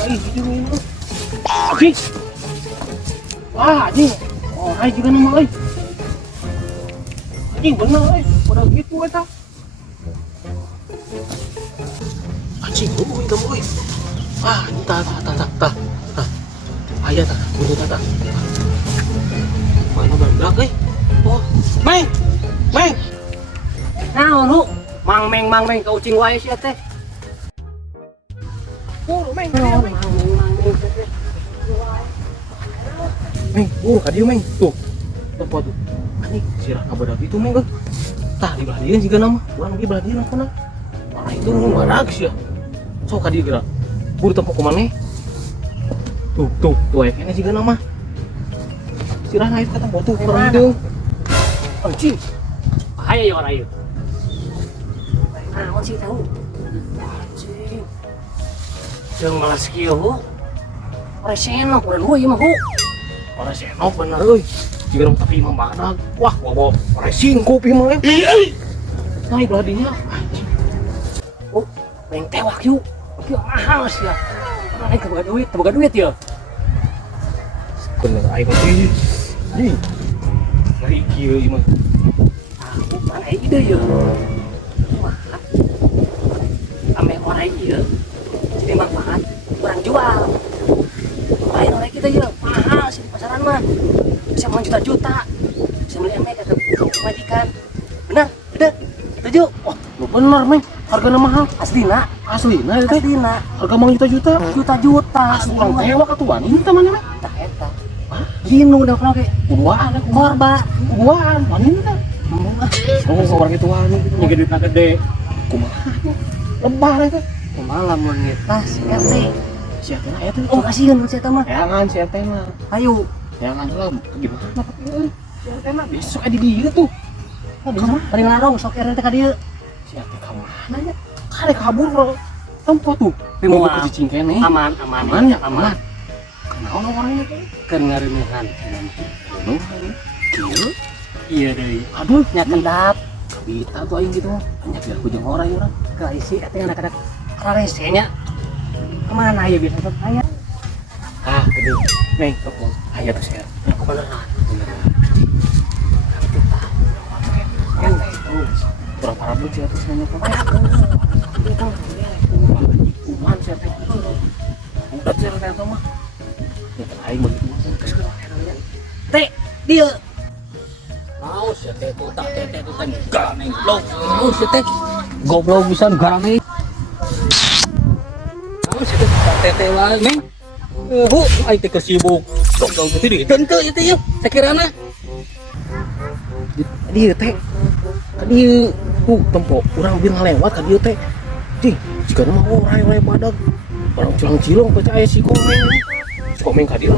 Ay, gitu ini. Anjing. Wah, anjing. Oh, ay juga nama ay. Anjing bener ay. Udah gitu eta. Anjing, itu boy. Ah, tah. Aya tah, kudu tah. Mana berak euy. Oh, Meng. Naon lu? Mang Meng ka ucing wae sia teh. Meng. Meng, ka dieu Meng. Tuh. Tempat tuh. Anjing, sirah ngabadak itu Meng. Tah di belah dieu siga nama. Urang di belah dieu nampana. Wah, itu ngabadak sia. Sok ka dieu geura. Buru tempat ku maneh. Tuh, kayaknya juga nama. Sirah naik ke tempat tuh, orang itu. Anjing. Bahaya ya orang itu. Nah, sih tahu. Anjing. Yang malas kieu, Bu. Ora senok, urang gue mah, Bu. Ora senok bener euy. Jika tapi imam badag. Wah, bawa ora singkup ieu mah. Naik belah dinya. Anjing. Oh, main tewak yuk. Kieu mahal sih ya. Naik boga duit ya. Bener aing mah ih. Ngeri kieu ieu mah. Aku mana ide ya. Ame orang ieu jadi manfaat orang jual. Lain orang kita ya mahal sih di pasaran mah. Bisa mau juta-juta. Bisa beli ame kata majikan. Bener? Setuju? Oh, lu bener, Meng. Hargana mahal. Aslina itu teh. Harga mang juta-juta. Juta-juta. Urang tewak atuan. Ini teh mana, Meng? Tah eta. Hah? Ginu udah kenal ke. Kuduaan aku. Korba. Kuduaan. Mana ini teh? Oh, orang itu wani gitu. Nyege duitna gede. Kumaha? Lebah eta. Kumaha mun ngetas RT. Si eta aya teh. Oh, kasieun si eta mah. Jangan si eta mah. Ayo. Jangan lah. Gimana pakai si eta mah besok di dieu tuh. Kamu paling larang sok RT ka dieu. Si eta ka mana nya? Kare kabur bro. Tempo tuh. Mau ke cicing kene. Aman. Kenaon orangnya teh? Keur ngareunehan. Kieu? Iya deui. Aduh, nya kendap. Bita tuh aing gitu. Hanya biar ku jeung orang urang. Ka isi eta yang anak-anak rarese nya. Kemana ya biasa teh aya? Ah, gede. Meng, toko. Aya tuh share. Aku beneran. Kan kurang parah banget sih atas nanya kok. Kuman sih teh. Udah sih ternyata mah. Ya aing begitu mah. Geus keur orangnya. Teh, dia. Mau sih teh botak teh tuh kan garame goblok. Mau sih teh. Goblok pisan garame. Mau sih teh teh wae, Meng. Aing teh kesibuk. Goblok gitu di teu itu ya. Sakirana. Dia teh. Tadi tempo urang bilang lewat ka dieu teh. Cing, jika mah orang badag. Orang cilong percaya si Komeng ka dieu.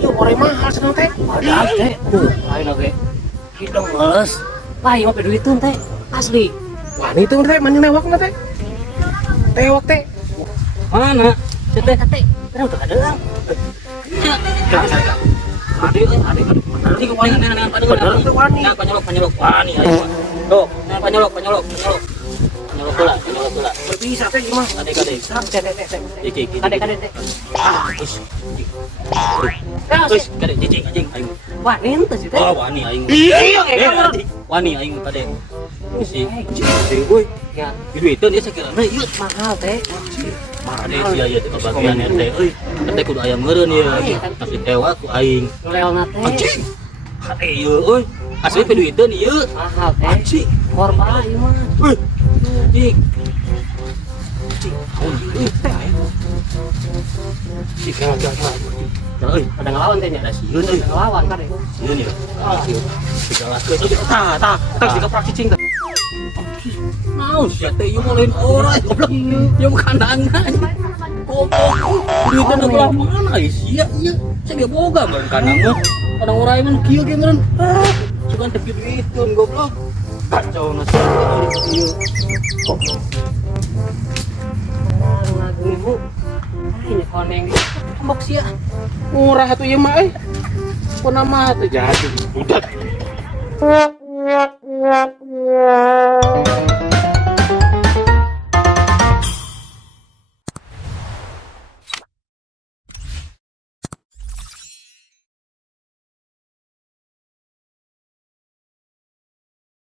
Ieu orang mahal cenah teh. Badag teh. Ayeuna ge. Hidung geus. Lain mah duitun teh. Asli. Wah, itu teh mani lewakna teh. Tewak teh. Mana? Teh teh. Terus teh ada. Ya. Adik. Nanti ke wani dengan wani. Nah, penyolok wani ayo. Tuh, nah penyolok pula. Bisa teh gimana? Adik. Iki. Adik. Ah, us. Terus, kade jijing aing. Wani ente sih teh. Oh, wani aing. Iya, wani aing kade. Si jijing euy. Ya, duiteun dia sakirana ieu mahal teh. Mahal deh sia ieu teh bagian RT euy. Teh kudu aya meureun ieu. Tapi tewa ku aing. Leelna teh. Anjing. Hade ieu euy. Asli pe duiteun ieu. Mahal teh. Anjing. Korban ieu mah. Anjing. Si jalan. Euy, ada ngelawan teh nya. Ada sieun euy. Ngelawan kan. Sieun ieu. Segala tah. Tak dikeprak cicing teh. Mau sia teh ieu lain orang goblok. Ieu kandangan. Goblok. Duitna belah mana sia ieu? Saya boga meureun kandang mah. Kadang urang mah kieu ge meureun. Cuman teu duitkeun goblok. Kacau na ieu. Goblok. Ibu. Ini koneng di tembok sia. Murah atuh ieu mah euy. Pun mah teh jadi budak.